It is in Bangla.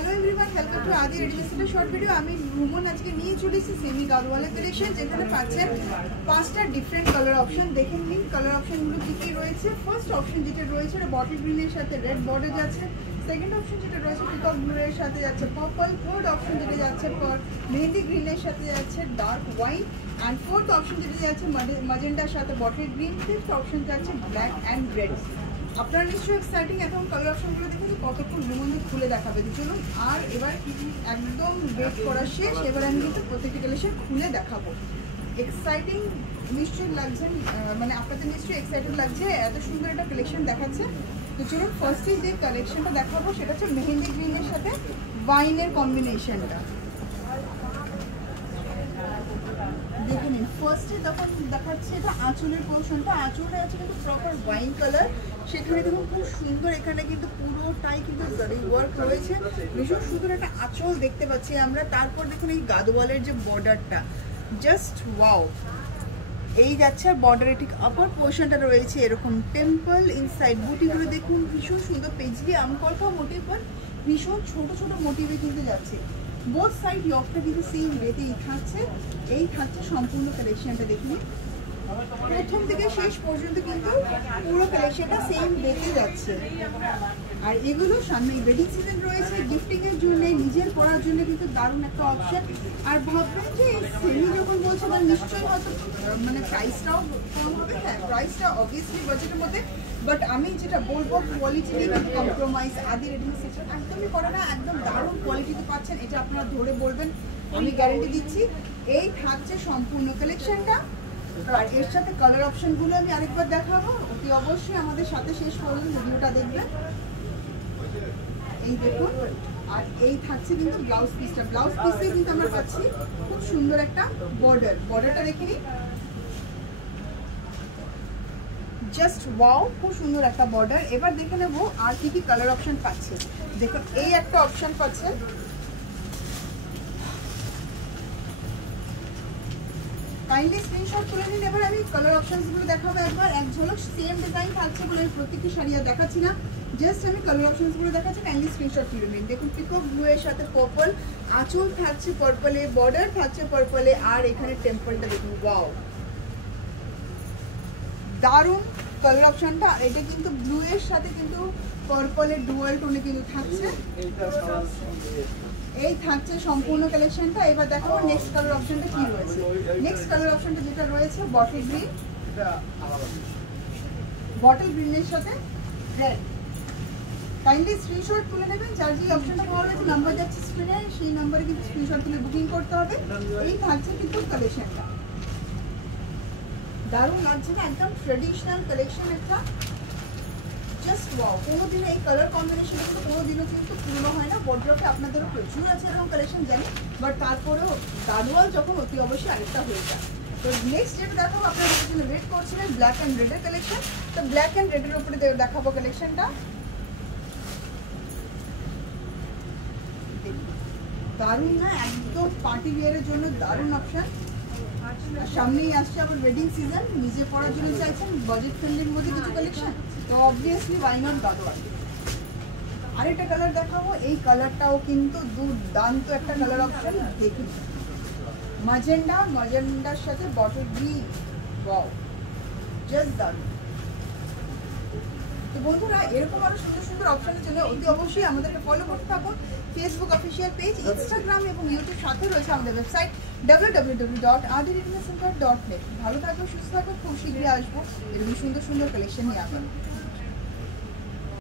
হ্যালো এভরিওয়ান, ওয়েলকাম টু আদি রেডিমেড শর্ট ভিডিও। আমি রুমন আজকে নিয়ে চলেছি সেমি গাউনওয়ালা কালেকশন, যেখানে পাচ্ছেন 5টা ডিফারেন্ট কালার অপশন। দেখেন নিন কালার অপশনগুলো কী কী রয়েছে। ফার্স্ট অপশন যেটা রয়েছে এটা বটল গ্রিনের সাথে রেড বর্ডার যাচ্ছে। সেকেন্ড অপশন যেটা রয়েছে পিকক ব্লুয়ের সাথে যাচ্ছে পার্পল। থার্ড অপশন যেটা যাচ্ছে মেহেন্দি গ্রিনের সাথে যাচ্ছে dark wine. And fourth option যেটা যাচ্ছে ম্যাজেন্ডার সাথে বটল গ্রিন। ফিফথ অপশন যাচ্ছে ব্ল্যাক অ্যান্ড রেড। আপনারা নিশ্চয়ই এক্সাইটিং এখন কালার অপশনগুলো দেখে কতক্ষণ রুমন খুলে দেখাবে। চলুন আর এবার একদম ওয়েট করা শেষ, এবার আমি কিন্তু প্রত্যেকটি কালেকশন খুলে দেখাবো। এক্সাইটিং নিশ্চয়ই লাগছে, মানে আপনাদের নিশ্চয়ই এক্সাইটেড লাগছে, এত সুন্দর একটা কালেকশন দেখাচ্ছে। তো চলুন ফার্স্টে যে কালেকশনটা দেখাবো সেটা হচ্ছে মেহেন্দি গ্রিনের সাথে ওয়াইনের কম্বিনেশনটা। দেখে নিন ফার্স্টে তখন দেখাচ্ছে এটা আঁচলের পোর্শনটা। আঁচলটা আছে কিন্তু প্রপার ওয়াইন কালার, সেখানে দেখুন খুব সুন্দর, এখানে কিন্তু পুরোটাই কিন্তু জরি ওয়ার্ক রয়েছে, ভীষণ সুন্দর একটা আঁচল দেখতে পাচ্ছি আমরা। তারপর দেখুন এই গাদওয়ালের যে বর্ডারটা, জাস্ট ওয়াও। এই যাচ্ছে আর বর্ডারে ঠিক আপার পোর্শনটা রয়েছে এরকম টেম্পল ইনসাইড। বুটিগুলো দেখুন ভীষণ সুন্দর, পেজলি আমকলকা মোটিভ, বাট ভীষণ ছোট ছোট মোটিভে কিন্তু যাচ্ছে। বোথ সাইড ইয়কটা কিন্তু সেম রেটেই থাকছে। এই থাকছে সম্পূর্ণ কালেকশনটা। দেখুন প্রথম থেকে শেষ পর্যন্ত কিন্তু পুরো কালেকশনটা সেম রেটে যাচ্ছে। আর এগুলো সামনে ওয়েডিং সিজন রয়েছে, গিফটিং এর জন্য, নিজের পরার জন্য কিন্তু দারুণ একটা অপশন। আর ভাববেন যে সেমি যখন বলছে তার নিশ্চয়ই হয়তো মানে প্রাইসটাও কম হবে। হ্যাঁ, প্রাইসটা অবভিয়াসলি বাজেটের মধ্যে, বাট আমি যেটা বলবো কোয়ালিটি নিয়ে কিন্তু কম্প্রোমাইজ আদি রেডিমেড সেকশন একদমই করে না। একদম দারুণ কোয়ালিটিতে পাচ্ছেন, এটা আপনারা ধরে বলবেন, আমি গ্যারেন্টি দিচ্ছি। এই থাকছে সম্পূর্ণ কালেকশনটা। আর এর সাথে কালার অপশনগুলো আমি আরেকবার দেখাবো, অতি অবশ্যই আমাদের সাথে শেষ পর্যন্ত ভিডিওটা দেখবেন। এই দেখুন, আর এই থাকছে কিন্তু ব্লাউজ পিসটা। ব্লাউজ পিসে কিন্তু আমরা পাচ্ছি খুব সুন্দর একটা বর্ডারটা দেখে নিই, জাস্ট ওয়াও, খুব সুন্দর একটা বর্ডার। এবার দেখে নেবো আর কি কি কালার অপশন পাচ্ছে। দেখুন এই একটা অপশন পাচ্ছেন, কাইন্ডলি স্ক্রিনশট তুলে নিন। এবার আমি কালার অপশনসগুলো দেখাবো একবার, এক ঝলক। সেম ডিজাইন থাকছে বলে আমি প্রত্যেকটি শাড়ি আর দেখাচ্ছি না, জাস্ট আমি কালার অপশনসগুলো দেখাচ্ছি, কাইন্ডলি স্ক্রিনশট তুলে নিন। দেখুন পিকক ব্লু এর সাথে পার্পল, আঁচল থাকছে পার্পলে, বর্ডার থাকছে পার্পলে, আর এখানে টেম্পলটা দেখুন, ওয়াও দারুণ কালার অপশনটা। এটা কিন্তু ব্লু এর সাথে কিন্তু পার্পলের ডুয়াল টোনে কিন্তু থাকছে। এই থাকছে সম্পূর্ণ কালেকশনটা। এবার দেখাবো নেক্সট কালার অপশনটা কি রয়েছে। নেক্সট কালার অপশনটা যেটা রয়েছে বটল গ্রিনের সাথে রেড। কাইন্ডলি স্ক্রিনশট তুলে নেবেন, যার যে অপশনটা ভালো লাগছে, নাম্বার যাচ্ছে স্ক্রিনে, সেই নাম্বারে কিন্তু স্ক্রিনশট তুলে বুকিং করতে হবে। এই থাকছে কিন্তু কালেকশনটা, দারুণ লাগছে না, একদম ট্রেডিশনাল কালেকশন একটা, জাস্ট ওয়াও। কোনোদিনও এই কালার কম্বিনেশন কিন্তু কোনোদিনও কিন্তু পুরনো হয় না। বড্রপে আপনাদেরও প্রচুর আছে এরকম কালেকশন জানি, বাট তারপরেও গাদওয়াল যখন অতি অবশ্যই আরেকটা হয়ে যায়। তো নেক্সট যেটা দেখাবো, আপনারা জন্য ওয়েট করছিলেন ব্ল্যাক অ্যান্ড রেডের কালেকশন। তো ব্ল্যাক অ্যান্ড রেডের উপরে দেখাবো কালেকশনটা। দারুণ না, একদম পার্টি ওয়্যারের জন্য দারুণ অপশন। সামনেই আসছে আবার ওয়েডিং সিজন, নিজে পড়ার জন্য চাইছেন বাজেট ফ্রেন্ডলির মধ্যে কিছু কালেকশন, তো অবভিয়াসলি ওয়াই নট গাদওয়াল। আরেকটা কালার দেখাবো, এই কালারটাও কিন্তু দুর্দান্ত একটা কালার অপশন। দেখুন ম্যাজেন্ডার সাথে বটল গ্রিন, ওয়াও জাস্ট দারুণ। তো বন্ধুরা, এরকম আরো সুন্দর সুন্দর অপশনের জন্য অতি অবশ্যই আমাদেরকে ফলো করতে থাকুন। ফেসবুক অফিসিয়াল পেজ, ইনস্টাগ্রাম এবং ইউটিউব, সাথে রয়েছে আমাদের ওয়েবসাইট www.adiredimedcenter.net। ভালো থাকবে, সুস্থ থাকবে, খুব শীঘ্রই আসবো এরকম সুন্দর সুন্দর কালেকশন নিয়ে আবার।